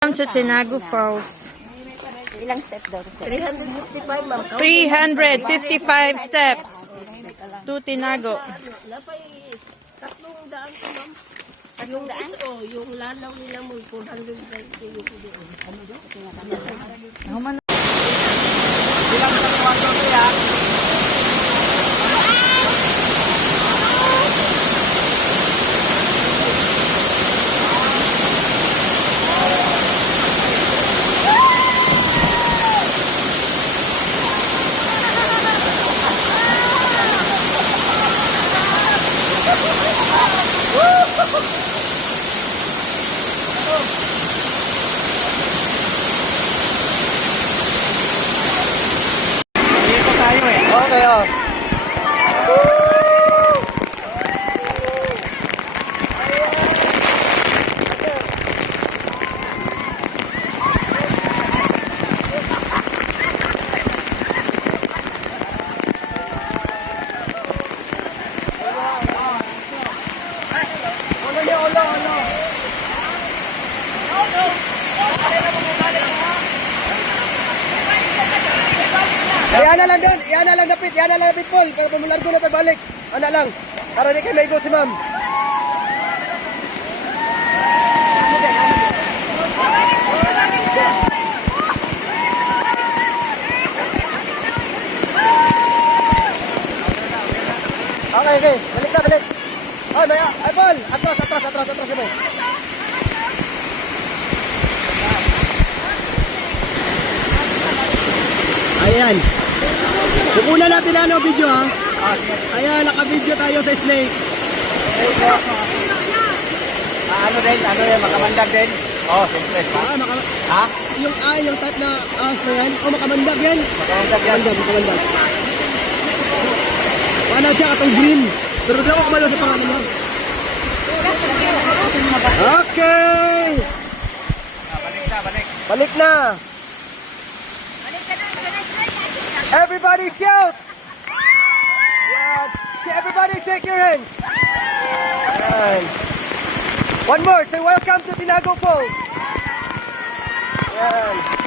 Welcome to Tinago Falls. Ilang step daw? 355, ma'am. 355 steps to Tinago. Tatlong daan ko, ma'am. Tatlong daan? Oo, yung lanaw nila mo, 420 yung doon. Ano doon? Bilang sa kwarto ko yan. Dito tayo eh. Okay, oh. Yan na lang doon, yan na lang dapit Paul, para pumulargo na tayo balik. Ano lang, para di kayo may go si ma'am. Okay, balik na, balik. Oh, maya, ay Paul, atras mo. Ayan. Yung una natin video ha. Ayan, naka-video tayo sa snake. Ano yan, makamandag din? Oh, simple pa. Ha? Yung type na aso yan. Oh, makamandag yan. Makamandag. Paano siya katong green? Pero daw ako kumalo sa pangalan mo. Okay! Balik na! Everybody shout! Yeah. Everybody shake your hands! Yan. One more, say welcome to Tinago Falls! Yan.